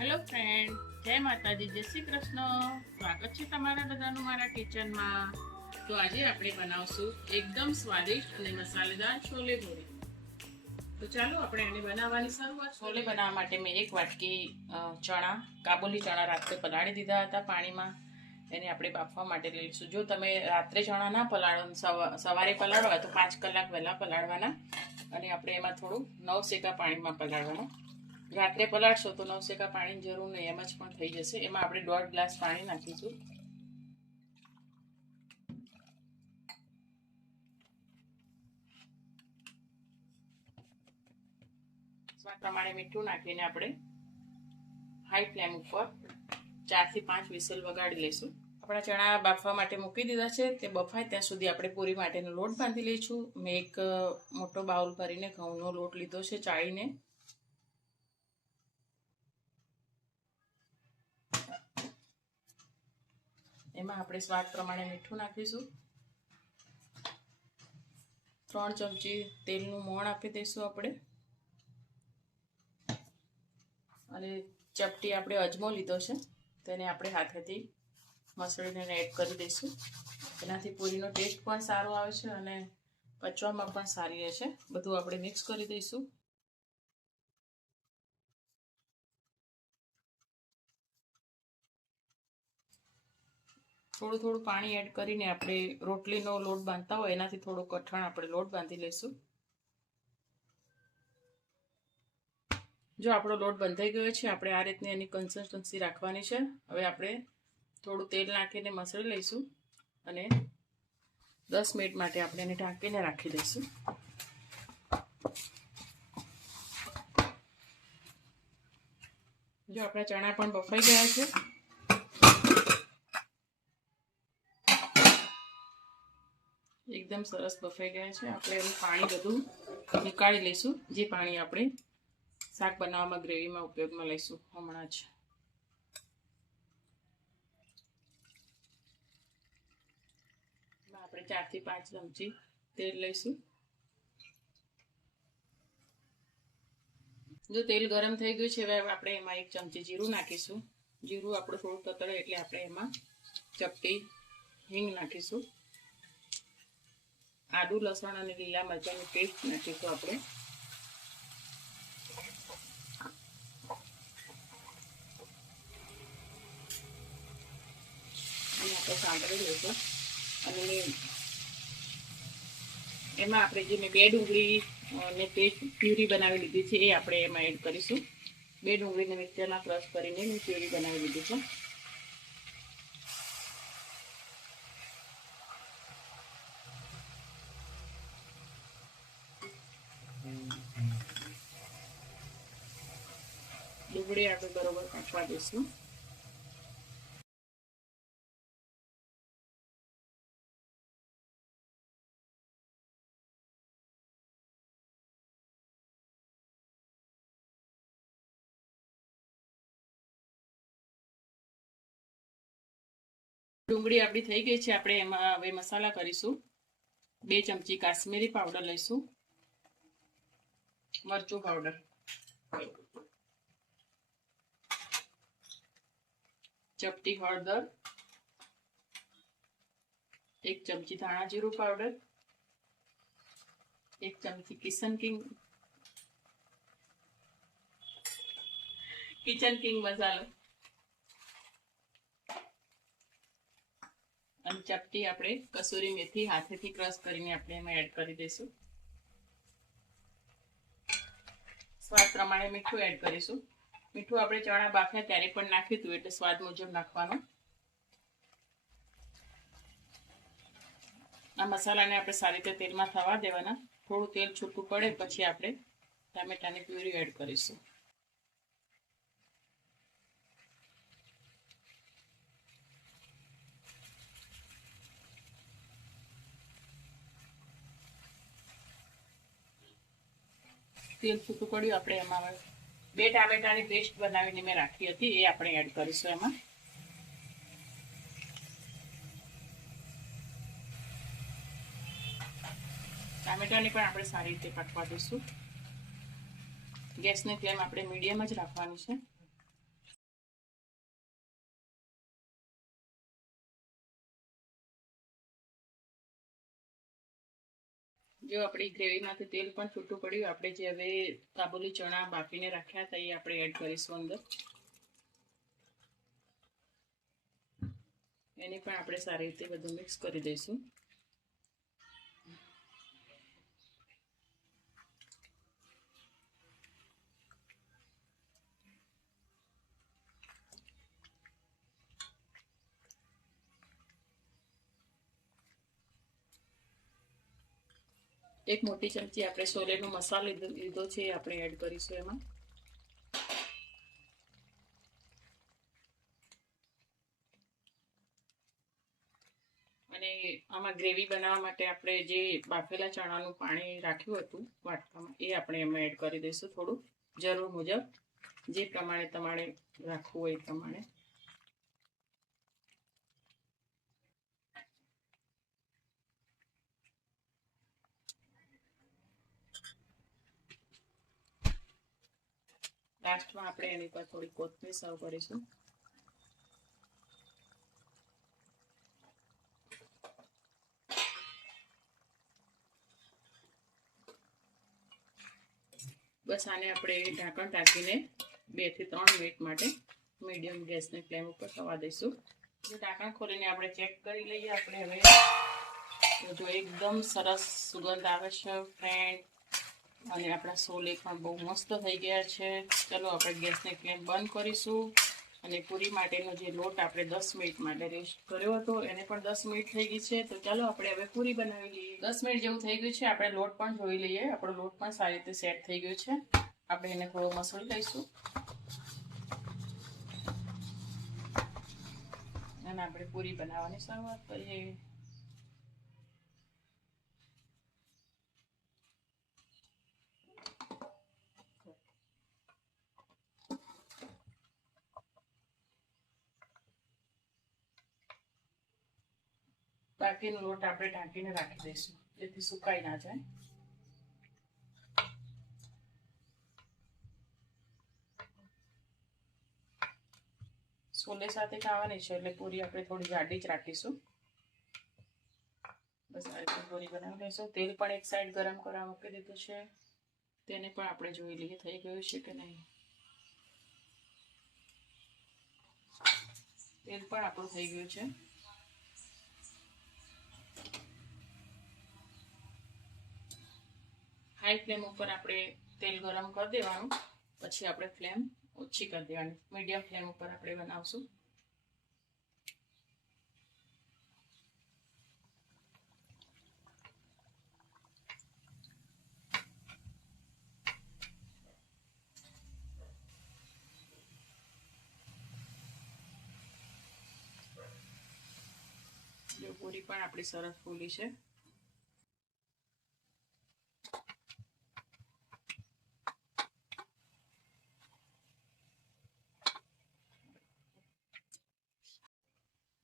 Hello friend, જય માતાજી, જય શ્રી કૃષ્ણ. સ્વાગત છે તમારા બધાનું મારા કિચનમાં. તો આજે આપણે બનાવશું એકદમ સ્વાદિષ્ટ અને મસાલેદાર છોલે પૂરી. તો ચાલો આપણે આને બનાવવાની શરૂઆત. છોલે બનાવવા માટે મેં એક વાટકી ચણા, કાબુલી ચણા રાત્રે પલાળી દીધા હતા પાણીમાં. એને આપણે બાફવા માટે લઈશું. જો તમે રાત્રે ચણા ના પલાળો, સવારે પલાળવા તો 5 કલાક વહેલા પલાળવાના અને આપણે એમાં થોડું નવસેકા પાણીમાં પલાળવાનું. રાત્રે પલાળશો તો નવસેકા પાણીની જરૂર નહીં, એમ જ પણ થઈ જશે. એમાં આપણે 1.5 ગ્લાસ પાણી નાખીશું. સ્વાદ પ્રમાણે મીઠું નાખીને આપણે હાઈ ફ્લેમ ઉપર 4 થી 5 વિસલ વગાડી લઈશું. આપણા ચણા બાફવા માટે મૂકી દીધા છે. તે બફાય ત્યાં સુધી આપણે પૂરી માટેનો લોટ બાંધી લઈશું. મેં એક મોટો બાઉલ ભરીને ઘઉંનો લોટ લીધો છે ચાળીને. એમાં આપણે સ્વાદ પ્રમાણે મીઠું નાખીશું. 3 ચમચી તેલનું મોણ આપી દઈશું આપણે. અને ચપટી આપણે અજમો લીધો છે, તેને આપણે હાથેથી મસળીને એડ કરી દઈશું. એનાથી પૂરીનો ટેસ્ટ પણ સારો આવે છે અને પચવામાં પણ સારી રહે છે. બધું આપણે મિક્સ કરી દઈશું. થોડું થોડું પાણી એડ કરીને આપણે રોટલીનો લોટ બાંધતા હોય એનાથી થોડું કઠણ આપણે લોટ બાંધી લઈશું. જો આપણો લોટ બંધાઈ ગયો છે, આપણે આ રીતની એની કન્સિસ્ટન્સી રાખવાની છે. હવે આપણે થોડું તેલ નાખીને મસળી લઈશું અને 10 મિનિટ માટે આપણે એને ઢાંકીને રાખી દઈશું. જો આપણા ચણા પણ બફાઈ ગયા છે. એકદમ સરસ બફાઈ ગયા છે. આપણે એનું પાણી બધું નીકાળી લઈશું. જે પાણી આપણે શાક બનાવવામાં, ગ્રેવીમાં ઉપયોગમાં લઈશું હમણાં જ. આપણે 4 થી 5 ચમચી તેલ લઈશું. જો તેલ ગરમ થઈ ગયું છે, હવે આપણે એમાં 1 ચમચી જીરું નાખીશું. જીરું આપણું થોડું તતડે એટલે આપણે એમાં ચપટી હિંગ નાખીશું. આદુ, લસણ અને લીલા મરચાંની પેસ્ટ નાખીશું આપણે. અને આપણે સાંભળી લઈશું. અને એમાં આપણે જે મેં 2 ડુંગળી ને પેસ્ટ પ્યુરી બનાવી લીધી છે, એ આપણે એમાં એડ કરીશું. 2 ડુંગળીને મિક્સરમાં ક્રશ કરીને મેં પ્યુરી બનાવી લીધી છે. ડુંગળી આપણે બરોબર કાઢવા દઈશું. ડુંગળી આપણી થઈ ગઈ છે. આપણે એમાં હવે મસાલા કરીશું. 2 ચમચી કાશ્મીરી પાવડર લઈશું. મરચું પાવડર, ચપટી હળદર, 1 ચમચી ધાણા જીરું પાવડર, 1 ચમચી કિચન કિંગ મસાલો અને ચપટી આપણે કસૂરી મેથી હાથેથી ક્રશ કરીને આપણે એમાં એડ કરી દઈશું. સ્વાદ પ્રમાણે મીઠું એડ કરીશું. મીઠું આપણે ચણા બાફ્યા ત્યારે પણ નાખ્યું હતું, એટલે સ્વાદ મુજબ નાખવાનું. આ મસાલાને આપણે સારી રીતે તેલમાં થવા દેવાના. થોડું તેલ છૂટું પડે પછી આપણે ટામેટાની પ્યુરી એડ કરીશું. તેલ છૂટું પડ્યું, આપણે એમાં 2 ટામેટાની પેસ્ટ બનાવીને મેં રાખી હતી, એ આપણે એડ કરીશું એમાં. ટામેટાને પણ આપણે સારી રીતે પાકવા દઈશું. ગેસની ફ્લેમ આપણે મીડિયમ જ રાખવાની છે. જો આપણી ગ્રેવીમાંથી તેલ પણ છૂટું પડ્યું, આપણે જે હવે કાબુલી ચણા બાફીને રાખ્યા હતા એ આપણે એડ કરીશું અંદર. એને પણ આપણે સારી રીતે બધું મિક્સ કરી દઈશું. એક મોટી ચમચી આપણે છોલેનો મસાલો લીધો છે એ આપણે એડ કરીશું એમાં. અને આમાં ગ્રેવી બનાવવા માટે આપણે જે બાફેલા ચણાનું પાણી રાખ્યું હતું વાટકામાં એ આપણે એમાં એડ કરી દઈશું થોડું, જરૂર મુજબ, જે પ્રમાણે તમારે રાખવું હોય એ પ્રમાણે. લાસ્ટમાં આપણે એની પર થોડી કોથમીર સર્વ કરીશું. બસ આને આપણે ઢાંકણ ઢાંકીને 2 થી 3 મિનિટ માટે મીડિયમ ગેસની ફ્લેમ ઉપર થવા દઈશું. ઢાંકણ ખોલીને આપણે ચેક કરી લઈએ. આપણે હવે જો એકદમ સરસ સુગંધ આવે છે ફ્રેન્ડ, અને આપણા છોલે પણ બહુ મસ્ત થઈ ગયા છે. ચાલો આપણે ગેસની ફ્લેમ બંધ કરીશું. અને પૂરી માટેનો જે લોટ આપણે 10 મિનિટ માટે રેસ્ટ કર્યો હતો એને પણ 10 મિનિટ થઈ ગઈ છે. તો ચાલો આપણે હવે પૂરી બનાવી લઈએ. 10 મિનિટ જેવું થઈ ગયું છે. આપણે લોટ પણ જોઈ લઈએ. આપણો લોટ પણ સારી રીતે સેટ થઈ ગયો છે. આપણે એને થોડો મસળી લઈશું અને આપણે પૂરી બનાવવાની શરૂઆત કરીએ. બાકીનો લોટ આપણે ઢાંકીને રાખી દઈશું જેથી સુકાઈ ના જાય. છોલે સાથે ખાવાની છે એટલે પૂરી આપણે થોડી જાડી જ રાખીશું. બસ આ રીતે પૂરી બનાવી લઈશું. તેલ પણ એક સાઈડ ગરમ કરવા મૂકી દીધું છે, તેને પણ આપણે જોઈ લઈએ થઈ ગયું છે કે નહીં. તેલ પણ આપણું થઈ ગયું છે. હાઈ ફ્લેમ ઉપર આપણે તેલ ગરમ કરી દેવાનું, પછી આપણે ફ્લેમ ઓછી કરી દેવાની. મીડિયમ ફ્લેમ ઉપર આપણે બનાવશું. જો પૂરી પણ આપણી સરસ ફૂલી છે.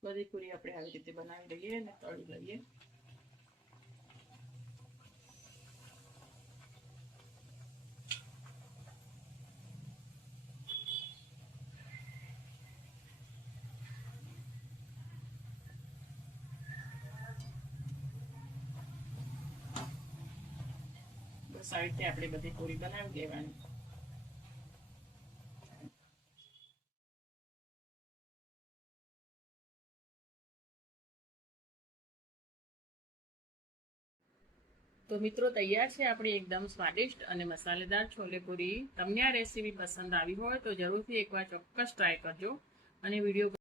બધી પૂરી આપણે આવી રીતે બનાવી લઈએ અને તળી લઈએ. બસ આ રીતે આપણે બધી પૂરી બનાવી દેવાની. તો મિત્રો તૈયાર છે આપણી એકદમ સ્વાદિષ્ટ અને મસાલેદાર છોલે પૂરી. તમને આ રેસીપી પસંદ આવી હોય તો જરૂરથી એકવાર ચોક્કસ ટ્રાય કરજો અને વિડીયો